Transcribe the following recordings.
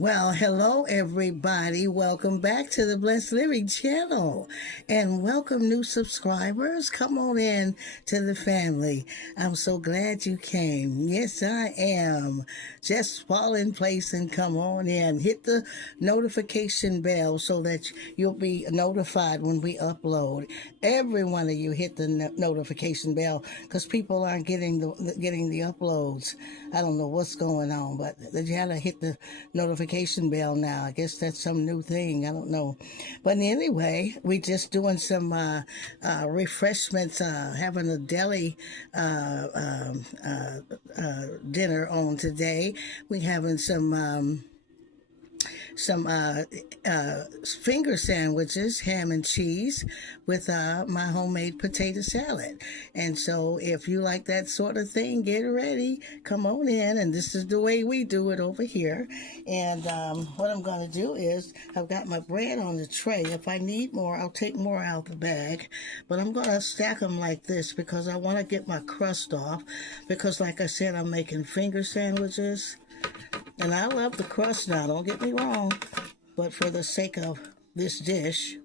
Well, hello everybody. Welcome back to the Blessed Living channel and welcome new subscribers. Come on in to the family. I'm so glad you came. Yes, I am. Just fall in place and come on in. Hit the notification bell so that you'll be notified when we upload. Every one of you hit the notification bell because people aren't getting the uploads. I don't know what's going on, but you gotta hit the notification bell now. I guess that's some new thing. I don't know. But anyway, we just doing some refreshments, having a deli dinner on today. We having some finger sandwiches, ham and cheese, with my homemade potato salad. And so if you like that sort of thing, get ready. Come on in. And this is the way we do it over here. And what I'm going to do is I've got my bread on the tray. If I need more, I'll take more out of the bag. But I'm going to stack them like this because I want to get my crust off. Because like I said, I'm making finger sandwiches. And I love the crust now, don't get me wrong. But for the sake of this dish,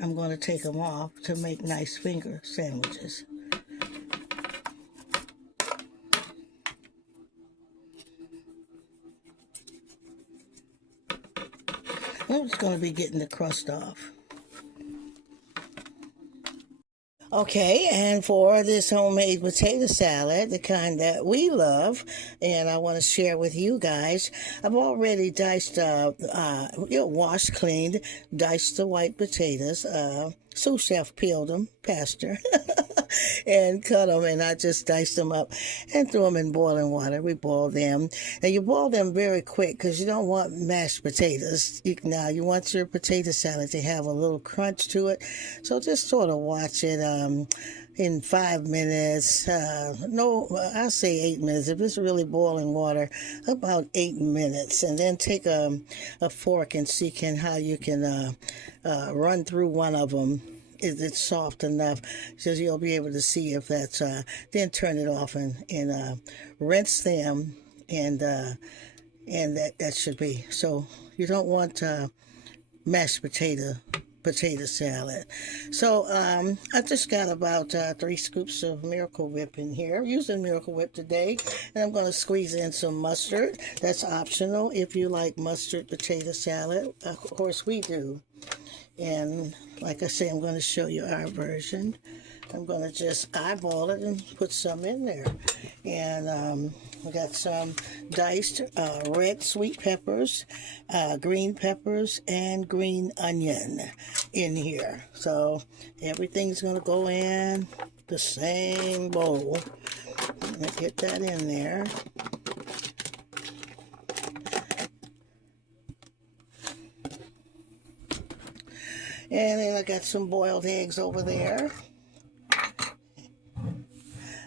I'm going to take them off to make nice finger sandwiches. I'm just going to be getting the crust off. Okay, and for this homemade potato salad, the kind that we love, and I want to share with you guys, I've already diced, washed, cleaned, diced the white potatoes, sous chef peeled them, pastor, and cut them, and I just diced them up and threw them in boiling water. We boiled them, and you boil them very quick because you don't want mashed potatoes. You want your potato salad to have a little crunch to it, so just sort of watch it in 5 minutes. I'll say 8 minutes. If it's really boiling water, about 8 minutes, and then take a fork and see how you can run through one of them. It's soft enough so you'll be able to see if that's then turn it off and rinse them, and that should be. So you don't want mashed potato salad. So I just got about 3 scoops of Miracle Whip in here. I'm using Miracle Whip today, and I'm going to squeeze in some mustard. That's optional if you like mustard potato salad. Of course we do. And like I say, I'm going to show you our version. I'm going to just eyeball it and put some in there. And we got some diced red sweet peppers, green peppers, and green onion in here. So everything's going to go in the same bowl. I'm going to get that in there. And then I got some boiled eggs over there.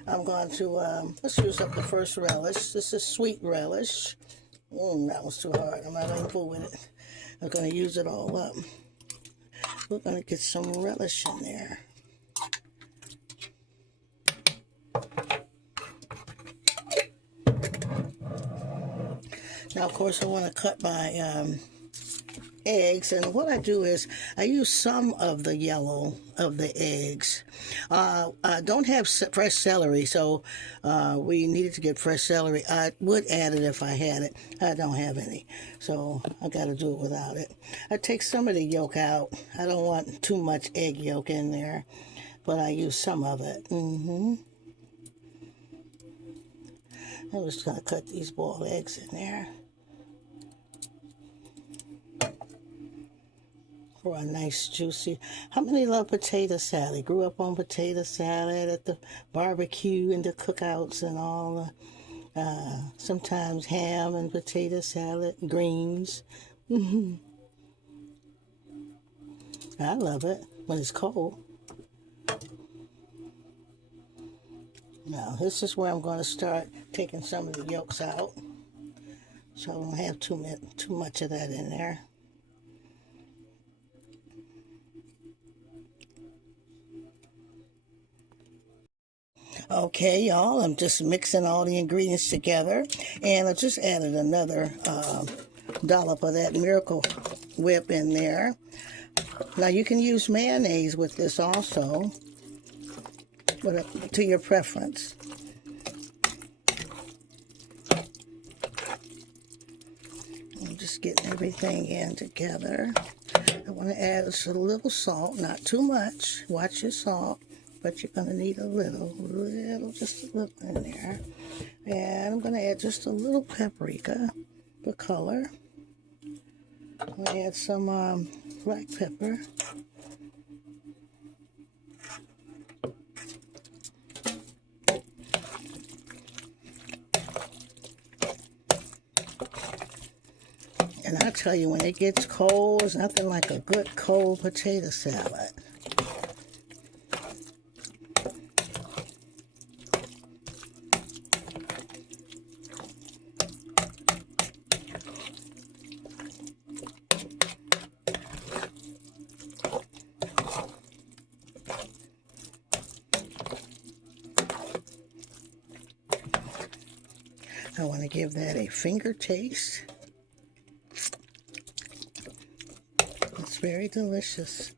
I'm going to, let's use up the first relish. This is sweet relish. That was too hard. I'm not going to fool with it. I'm going to use it all up. We're going to get some relish in there. Now, of course, I want to cut my eggs, and what I do is I use some of the yellow of the eggs. I don't have fresh celery, so we needed to get fresh celery. I would add it if I had it. I don't have any, so I got to do it without it. I take some of the yolk out. I don't want too much egg yolk in there, but I use some of it. I'm just going to cut these boiled eggs in there for a nice juicy. How many love potato salad? Grew up on potato salad at the barbecue and the cookouts and all. Sometimes ham and potato salad, greens. I love it when it's cold. Now this is where I'm going to start taking some of the yolks out, so I don't have too much of that in there. Okay, y'all, I'm just mixing all the ingredients together, and I just added another dollop of that Miracle Whip in there. Now you can use mayonnaise with this also, but to your preference. I'm just getting everything in together. I want to add just a little salt, not too much. Watch your salt, but you're going to need a little, just a little in there. And I'm going to add just a little paprika for color. I'm going to add some black pepper. And I tell you, when it gets cold, there's nothing like a good cold potato salad. I want to give that a finger taste. It's very delicious.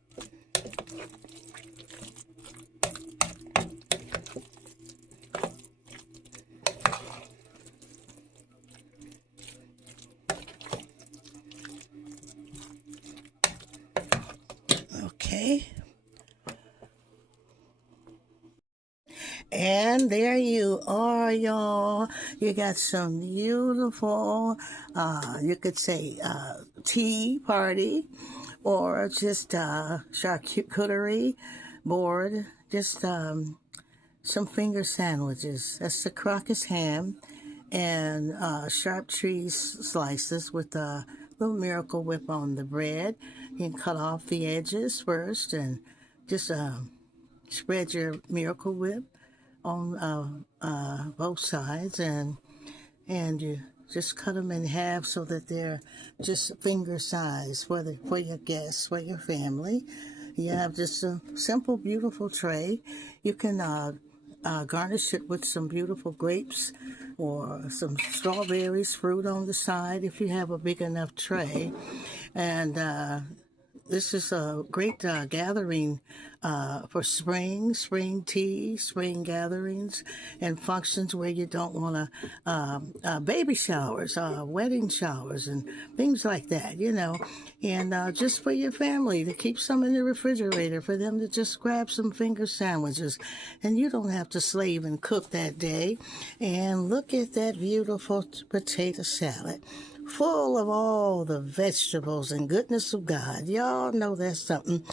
Okay. And there you are, y'all. You got some beautiful, you could say, tea party, or just charcuterie board, just some finger sandwiches. That's the Crockett's ham and sharp cheese slices with a little Miracle Whip on the bread. You can cut off the edges first and just spread your Miracle Whip on both sides, and you just cut them in half so that they're just finger size for your guests, for your family. You have just a simple, beautiful tray. You can garnish it with some beautiful grapes or some strawberries, fruit on the side if you have a big enough tray. And this is a great gathering for spring tea, spring gatherings, and functions where you don't want to, baby showers, wedding showers, and things like that, you know. And just for your family to keep some in the refrigerator for them to just grab some finger sandwiches. And you don't have to slave and cook that day. And look at that beautiful potato salad, full of all the vegetables and goodness of God. Y'all know that's something.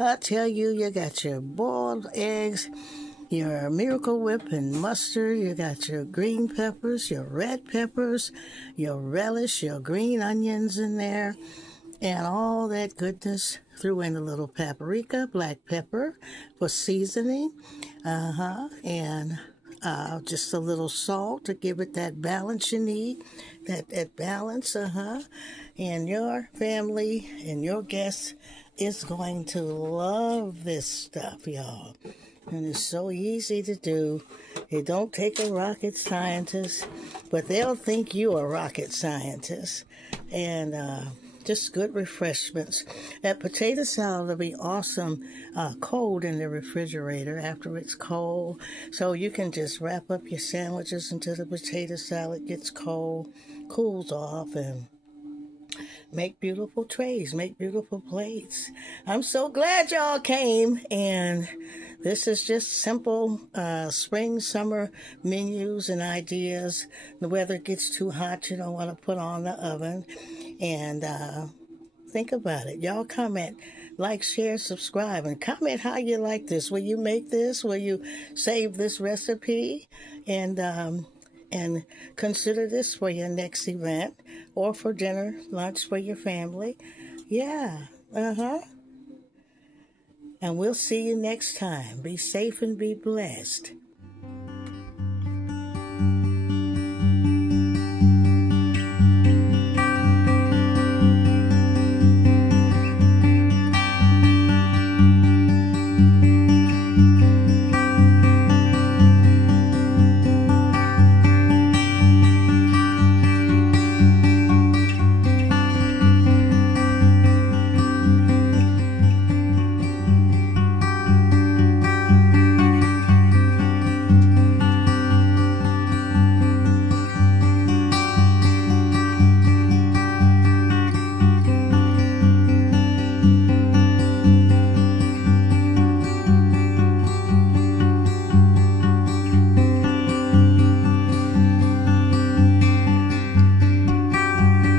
I tell you, you got your boiled eggs, your Miracle Whip and mustard, you got your green peppers, your red peppers, your relish, your green onions in there, and all that goodness. Threw in a little paprika, black pepper for seasoning, and just a little salt to give it that balance you need, that balance, and your family and your guests is going to love this stuff, y'all. And it's so easy to do. It don't take a rocket scientist, but they'll think you a rocket scientist. And just good refreshments. That potato salad will be awesome cold in the refrigerator after it's cold. So you can just wrap up your sandwiches until the potato salad gets cold, cools off, and make beautiful trays, make beautiful plates. I'm so glad y'all came, and this is just simple spring, summer menus and ideas. The weather gets too hot, you don't want to put on the oven. And think about it. Y'all comment, like, share, subscribe, and comment how you like this. Will you make this? Will you save this recipe? And consider this for your next event or for dinner, lunch for your family. Yeah, And we'll see you next time. Be safe and be blessed.